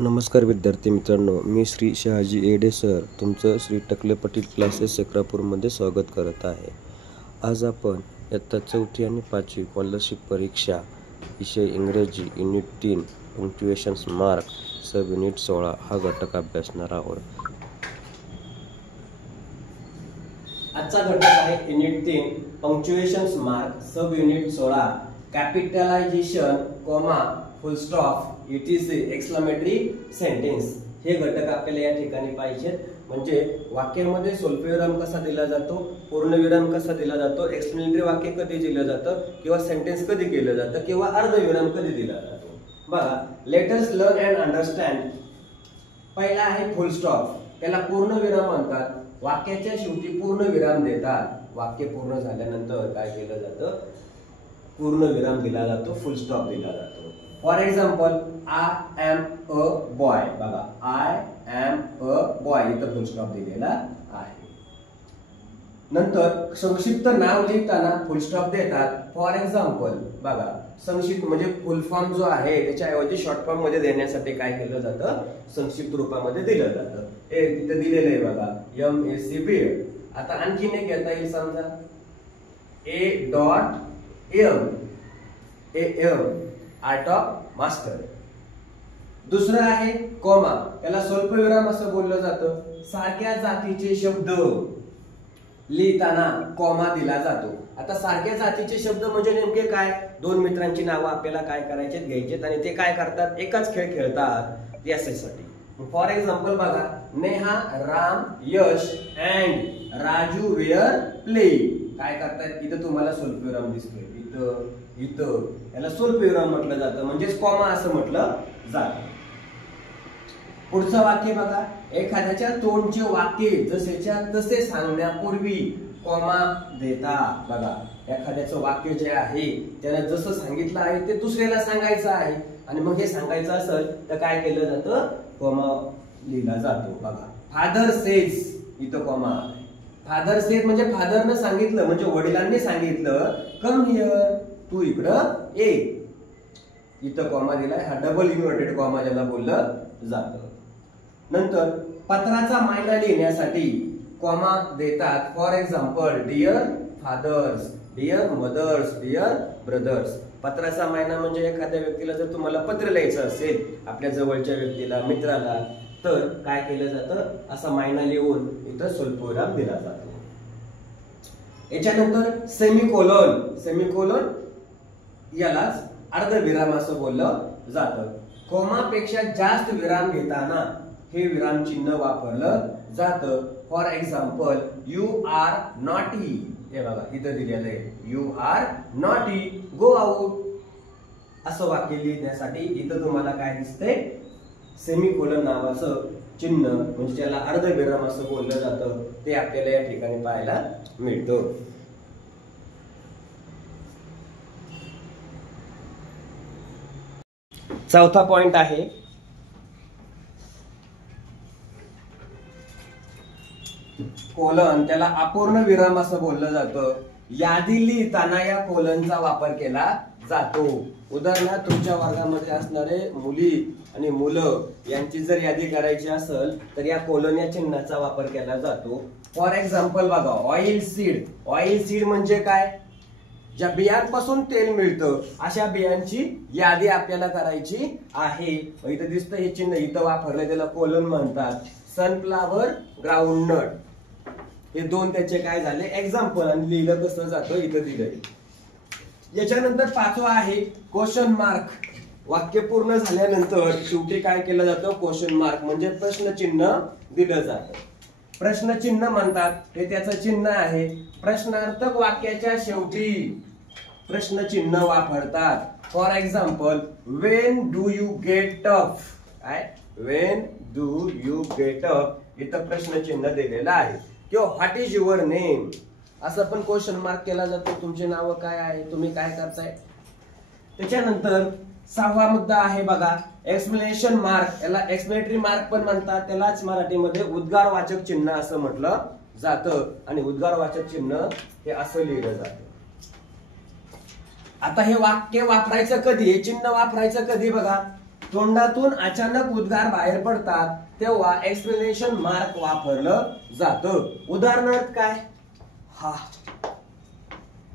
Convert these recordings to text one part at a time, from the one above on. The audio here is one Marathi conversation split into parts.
नमस्कार विद्यार्थी मित्रांनो, मी श्री शहाजी एडे सर तुमचं श्री टकले पाटील क्लासेस चक्रापूरमध्ये स्वागत करत आहे। आज आपण इयत्ता 4थी आणि 5वी स्कॉलरशिप परीक्षा विषय इंग्रजी unit 3 punctuations mark sub unit 16 हा घटक अभ्यासणार आहोत। आजचा घटक आहे unit 3 punctuations mark sub unit 16 capitalization comma full stop etc exclamatory sentence. हे घटक आपल्याला या ठिकाणी पाहिजेत, म्हणजे वाक्यामध्ये स्वल्पविराम कसा दिला जातो, पूर्णविराम कसा दिला जातो, एक्सक्लेमेटरी वाक्य कधी दिलं जातं किंवा सेंटेन्स कधी केलं जातं किंवा अर्धविराम कधी दिला जातो। बघा, let us learn and understand. पहिला आहे फुल स्टॉप, त्याला पूर्णविराम म्हणतात। वाक्याच्या शेवटी पूर्णविराम देतात। वाक्य पूर्ण झाल्यानंतर काय केलं जातं, पूर्णविराम दिला जातो, फुल स्टॉप दिला जातो। For example, I am a boy. बघा, आय एम अ बॉय इथं फुल स्टॉप दिलेला आहे। नंतर संक्षिप्त नाव लिहिताना फुल स्टॉप देतात। फॉर एक्झाम्पल, बघा, संक्षिप्त म्हणजे फुल फॉर्म जो आहे त्याच्याऐवजी शॉर्ट फॉर्म मध्ये देण्यासाठी काय केलं जातं, संक्षिप्त रूपामध्ये दिलं जातं। हे तिथे दिलेलं आहे बघा, MACB। आता आणखीन एक घेता येईल, समजा A.M आर्ट ऑफ मास्टर। दुसरं आहे कॉमा, त्याला स्वल्पविराम असं बोललं जातं। सारख्या जातीचे शब्द लिहिताना कॉमा दिला जातो। आता सारख्या जातीचे शब्द म्हणजे नेमके काय, दोन मित्रांची नावं आपल्याला काय करायचे, घ्यायचे आणि ते काय करतात, एकाच खेळ खेळतात यासाठी। फॉर एक्झाम्पल बघा, नेहा, राम, यश अँड राजू वेअर प्लेइंग। काय करतात, इथं तुम्हाला स्वल्पविराम दिसतोय, इथं याला स्वल्पविराम म्हटलं जातं, म्हणजेच कॉमा असं म्हटलं जातं। पुढचं वाक्य बघा, एखाद्याच्या तोंडचे वाक्य जसेच्या तसे सांगण्यापूर्वी कॉमा देतात। बघा, एखाद्याचं वाक्य जे आहे त्याने जसं सांगितलं आहे ते दुसऱ्याला सांगायचं आहे, आणि मग हे सांगायचं असेल तर काय केलं जातं, कॉमा लिहिला जातो। बघा, फादर सेज, इथं कॉमा आहे। फादर सेज म्हणजे फादरने सांगितलं, म्हणजे वडिलांनी सांगितलं, कम हिअर, तू इकडं ये, इथं कॉमा दिलाय, हा डबल इन्व्हर्टेड कॉमा ज्याला बोललं जातं। नंतर पत्राचा मायना लिहिण्यासाठी कॉमा देतात। For example, dear fathers, dear mothers, dear brothers. पत्राचा मायना म्हणजे एखाद्या व्यक्तीला जर तुम्हाला पत्र लिहायचं असेल, आपल्या जवळच्या व्यक्तीला, मित्राला, तर काय केलं जातं, असा मायना लिहून इथं स्वल्पविराम दिला जातो। याच्यानंतर सेमिकोलन, सेमिकोलन यालाच अर्धविराम असं बोललं जातं। कॉमापेक्षा जास्त विराम घेताना हे विराम चिन्ह वापरलं जातं। For example, you are naughty. हे बघा, इथं दिलेलं आहे, you are naughty, go out. असं वाक्य लिहिण्यासाठी इथं तुम्हाला काय दिसतंय, सेमिकोलन नावाचं चिन्ह, म्हणजे त्याला अर्धविराम असं बोललं जातं, ते आपल्याला या ठिकाणी पाहायला मिळतं। चौथा पॉइंट आहे कोलन, त्याला अपूर्ण विराम असं बोललं जातं। यादी लिहिताना या कोलनचा वापर केला जातो। उदाहरणार्थ, तुमच्या वर्गामध्ये असणारे मुली आणि मुलं यांची जर यादी करायची असेल तर या कोलन या चिन्हाचा वापर केला जातो। फॉर एक्झाम्पल बघा, ऑइल सीड, ऑइल सीड म्हणजे काय, ज्या बियांपासून तेल मिळतं अशा बियांची यादी आपल्याला करायची आहे। इथं दिसतं हे चिन्ह, इथं वापरलं, त्याला कोलन म्हणतात। सनफ्लावर, ग्राउंडनट, हे दोन त्याचे काय झाले एक्झाम्पल, आणि लिहिलं कसं जातं इथं दिलंय। याच्यानंतर पाचवा आहे क्वेश्चन मार्क। वाक्य पूर्ण झाल्यानंतर शेवटी काय केलं जातं, क्वेश्चन मार्क म्हणजे प्रश्नचिन्ह दिलं जातं। प्रश्नचिन्ह म्हणतात, हे त्याचं चिन्ह आहे। प्रश्नार्थक वाक्याच्या शेवटी प्रश्नचिन्ह वापरतात। For example, when do you get up, काय, when do you get up, इथं प्रश्नचिन्ह दिलेलं आहे। किंवा व्हॉट इज युअर नेम, असं पण क्वेश्चन मार्क केला जातो, तुमचे नाव काय आहे, तुम्ही काय करताय। त्याच्यानंतर सहावा मुद्दा आहे बघा, एक्सप्लेनेशन मार्क, याला एक्सप्लेनेटरी मार्क पण म्हणतात, त्यालाच मराठीमध्ये उद्गारवाचक चिन्ह असं म्हटलं जातं, आणि उद्गारवाचक चिन्ह हे असं लिहिलं जातं। आता हे वाक्य वापरायचं कधी, हे चिन्ह वापरायचं कधी बघा, तोंडातून अचानक उद्गार बाहेर पडतात तेव्हा एक्सप्लेनेशन मार्क वापरलं जातं. उदाहरणार्थ काय, हा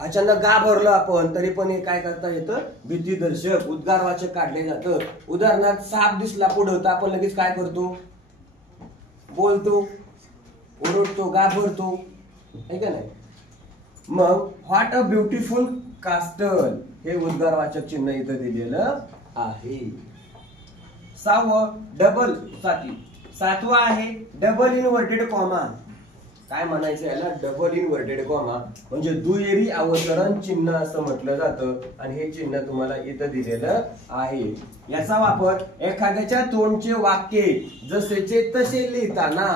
अचानक घाबरलो आपण तरी पण हे काय करता येतं, भीतीदर्शक उद्गारवाचक काढले जातं. उदाहरणार्थ साप दिसला पुढं तर आपण लगेच काय करतो, बोलतो, ओरडतो, घाबरतो, आहे का नाही. मग व्हॉट अ ब्युटिफुल कास्टल हे उद्गारवाचक चिन्ह इथं दिलेलं आहे. 6वं डबल साठी. 7वं आहे डबल इनव्हर्टेड कॉमा. काय म्हणायचं याला, डबल इनव्हर्टेड कॉमा म्हणजे दुहेरी अवतरण चिन्ह असं म्हटलं जातं. आणि हे चिन्ह तुम्हाला इथं दिलेलं आहे. याचा वापर एखाद्याच्या तोंडचे वाक्य जसेचे तसे लिहिताना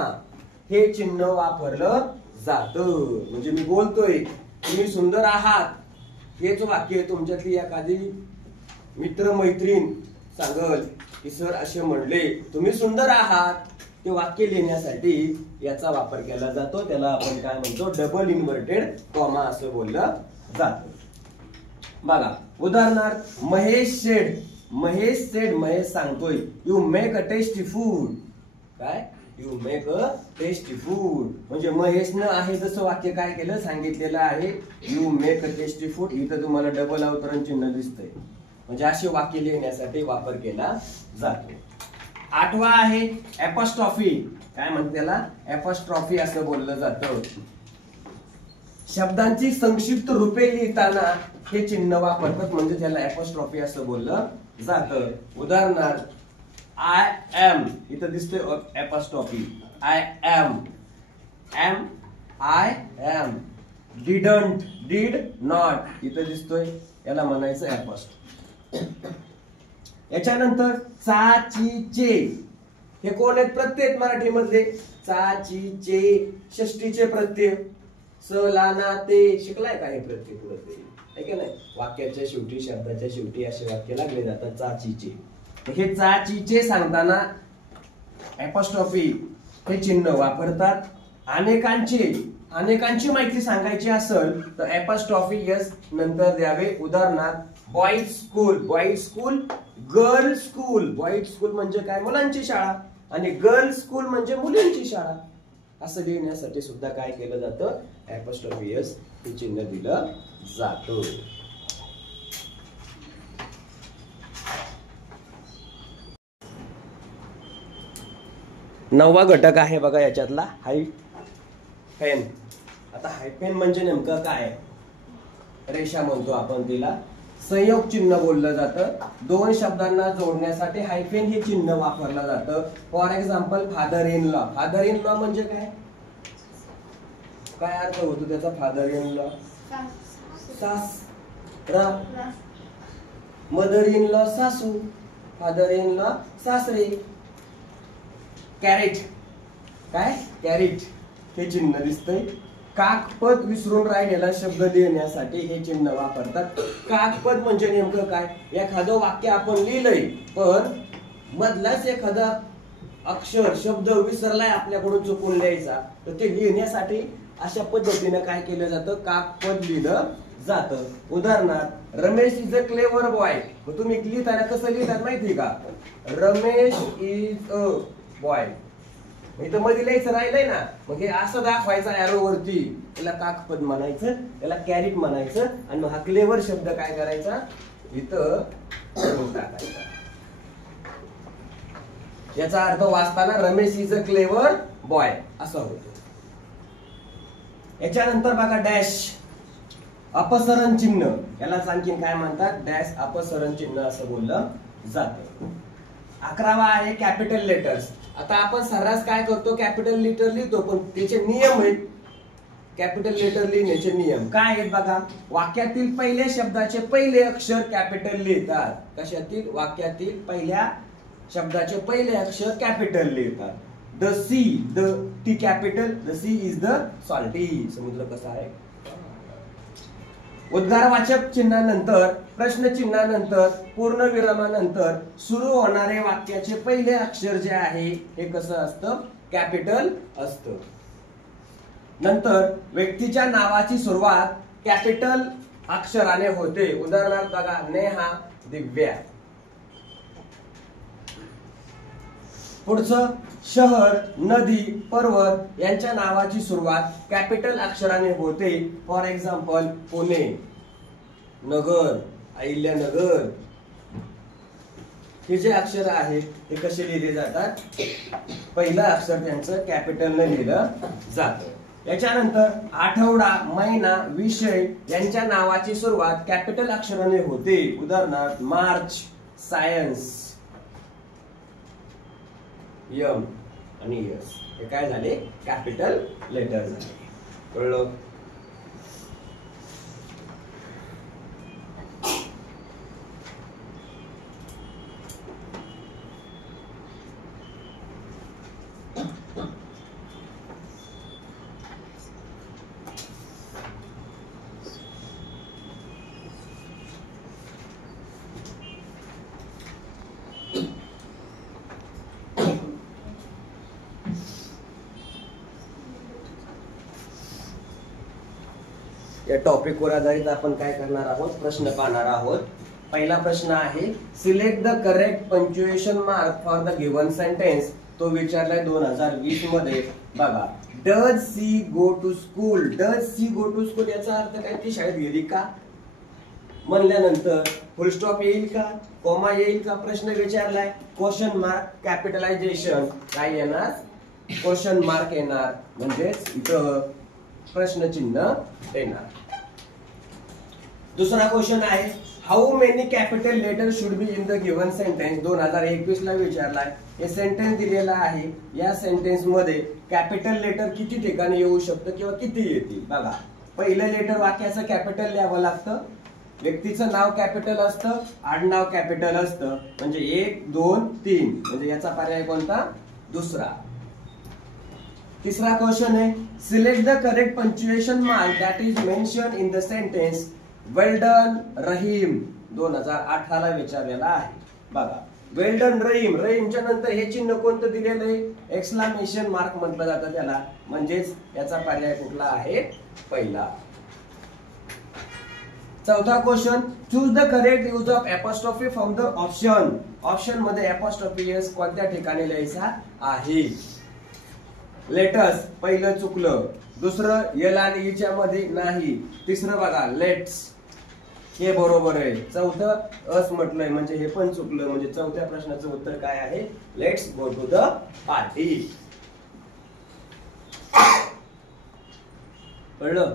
हे चिन्ह वापरलं जातं. म्हणजे मी बोलतोय तुम्ही सुंदर आहात, हेच वाक्य तुमच्यातली एखादी मित्र मैत्रीण सांगल की सर असे म्हणले तुम्ही सुंदर आहात, ते वाक्य लिहिण्यासाठी याचा वापर केला जातो. त्याला आपण काय म्हणतो, डबल इनव्हर्टेड कॉमा असं बोललं जातं. बघा उदाहरणार्थ महेश सेड, महेश सांगतोय you make a tasty food. काय, you make a tasty food म्हणजे महेशनं आहे जसं वाक्य काय केलं, सांगितलेलं आहे you make a tasty food. इथं तुम्हाला डबल अवतरण चिन्ह दिसतंय म्हणजे असे वाक्य लिहिण्यासाठी वापर केला जातो. 8वा आहे एपॉस्ट्रॉफी. काय म्हणतात त्याला, एपॉस्ट्रॉफी असं बोललं जातं. शब्दांची संक्षिप्त रूपे लिहिताना हे चिन्ह वापरतात म्हणजे त्याला एपॉस्ट्रॉफी असं बोललं जातं. उदाहरणार्थ आय एम, इथं दिसतोय apostrophe, I am, am I am. Didn't, did not, इथं दिसतोय, याला म्हणायचं एपॉस्ट्रॉफी. याच्यानंतर चा ची चे, हे कोण आहेत प्रत्यय मराठीमधले, चा ची चे षष्टीचे प्रत्यय. स ला ना ते शिकलाय का हे प्रत्यय मधले, आहे का नाही. वाक्याच्या शेवटी, शब्दाच्या शेवटी असे वाक्य लागले जातात चा ची चे. हे चा ची चे सांगताना एपॉस्ट्रॉफी हे चिन्ह वापरतात. अनेकांची माहिती सांगायची असेल तर एपॉस्ट्रॉफी यस नंतर द्यावे. उदाहरणार्थ boys school, girl school. Boys school म्हणजे काय, मुलांची शाळा, आणि गर्ल स्कूल म्हणजे मुलींची शाळा. असं लिहिण्यासाठी सुद्धा काय केलं जातं, एपॉस्ट्रॉफी यस हे चिन्ह दिलं जातं. नववा घटक आहे बघा याच्यातला, हायफेन. आता हायफेन म्हणजे नेमकं काय, रेषा म्हणतो आपण तिला. संयोग चिन्ह बोललं जातं. दोन शब्दांना जोडण्यासाठी हायफेन हे चिन्ह वापरलं जातं. For example father in law. Father in law म्हणजे काय, काय अर्थ होतो त्याचा, फादर इन लॉ सासरा. मदर इन लॉ सासू, फादर इन लॉ सासरे. कॅरेट, काय, कॅरेट हे चिन्ह दिसतंय. काकपद विसरून राहिलेला शब्द लिहिण्यासाठी हे चिन्ह वापरतात. काकपद म्हणजे नेमकं काय, एखादं वाक्य आपण लिहिलंय पण मधलाच एखादा अक्षर शब्द विसरलाय आपल्याकडून चुकून लिहायचा, तर ते लिहिण्यासाठी अशा पद्धतीने काय केलं जातं, काकपद लिहिलं जातं. उदाहरणार्थ Ramesh is a clever boy. मग तुम्ही लिहिताना कसं लिहितात माहिती का, रमेश इज अ बॉय. इथं मध्ये लिहायचं राहिलंय ना, मग हे असं दाखवायचं एरो वरती, त्याला काकपद म्हणायचं, त्याला कॅरेट म्हणायचं. आणि मग हा क्लेवर शब्द काय करायचा, इथं टाकायचा. याचा अर्थ वाचताना Ramesh is a clever boy असं होतं. याच्यानंतर बघा डॅश, अपसरण चिन्ह. यालाच आणखीन काय म्हणतात, डॅश अपसरण चिन्ह असं बोललं जातं. 11वा आहे कॅपिटल लेटर्स. आता आपण सर्रास काय करतो, कॅपिटल लेटर लिहितो, पण त्याचे नियम आहेत. कॅपिटल लेटर लिहिण्याचे नियम काय आहेत बघा. वाक्यातील पहिल्या शब्दाचे पहिले अक्षर कॅपिटल लिहितात. कशातील, वाक्यातील पहिल्या शब्दाचे पहिले अक्षर कॅपिटल लिहितात. The sea, the T capital, the sea is the salty. समुद्र कसा आहे. उद्गारवाचक चिन्हानंतर, प्रश्न चिन्हानंतर, पूर्ण विरामानंतर सुरू होणारे वाक्याचे पहिले अक्षर जे आहे हे कसं असतं, कॅपिटल असतं. नंतर व्यक्तीच्या नावाची सुरुवात कॅपिटल अक्षराने होते. उदाहरणार्थ बघा, नेहा, दिव्या. पुढचं शहर, नदी, पर्वत यांच्या नावाची सुरुवात कॅपिटल अक्षराने होते. फॉर एक्झाम्पल पुणे, नगर, अहिल्यानगर. हे जे अक्षर आहेत ते कसे लिहिले जातात? पहिलं अक्षर त्यांचं कॅपिटलने लिहिलं जातं. याच्यानंतर आठवडा, महिना, विषय यांच्या नावाची सुरुवात कॅपिटल अक्षराने होते. उदाहरणार्थ मार्च, सायन्स, यम आणि यस हे काय झाले? कॅपिटल लेटर झाले. कळलं? या टॉपिक वर आधारित आपण काय करणार आहोत? प्रश्न पाहणार आहोत. पहिला प्रश्न आहे select the correct punctuation mark for the given sentence. तो विचारलाय 2020 मध्ये. बघा, does she go to school. Does she go to school याचा अर्थ काय? ती शाळेत गेली का म्हणल्यानंतर फुल स्टॉप येईल का? कॉमा येईल का? प्रश्न विचारलाय. क्वेश्चन मार्क, कॅपिटलायझेशन काय येणार? क्वेश्चन मार्क येणार. म्हणजेच इथं प्रश्नचिन्ह येणार. दुसरा क्वेश्चन आहे how many capital letter should be in the given sentence. 2021 ला विचारलाय. हे सेंटेन्स दिलेला आहे. या सेंटेन्स मध्ये कॅपिटल लेटर किती ठिकाणी येऊ शकतं किंवा किती येतील? बघा, पहिलं लेटर वाक्याचं कॅपिटल लिहावं लागतं. व्यक्तीचं नाव कॅपिटल असतं, आडनाव कॅपिटल असतं. म्हणजे 1, 2, 3 म्हणजे याचा पर्याय कोणता? दुसरा. तिसरा क्वेश्चन आहे select the correct punctuation mark that is mention in the sentence well done Rahim. 2018 ला विचारलेला आहे. बघा, वेल डन रहीम. रहीमच्या नंतर हे चिन्ह कोणतं दिलेलं आहे? एक्सक्लामेशन मार्क म्हटलं जातं त्याला. म्हणजेच याचा पर्याय कुठला आहे? पहिला. चौथा question choose the correct use of apostrophe from the option. Option मध्ये एपॉस्ट्रॉफी एस कोणत्या ठिकाणी लिहायचा आहे? लेटस पहिलं चुकलं. दुसरं एल आणि ईच्या मध्ये नाही. तिसरं बघा लेट्स हे बरोबर आहे. चौथं अस म्हटलंय म्हणजे हे पण चुकलं. म्हणजे चौथ्या प्रश्नाचं उत्तर काय आहे? Let's go to the party. कळलं?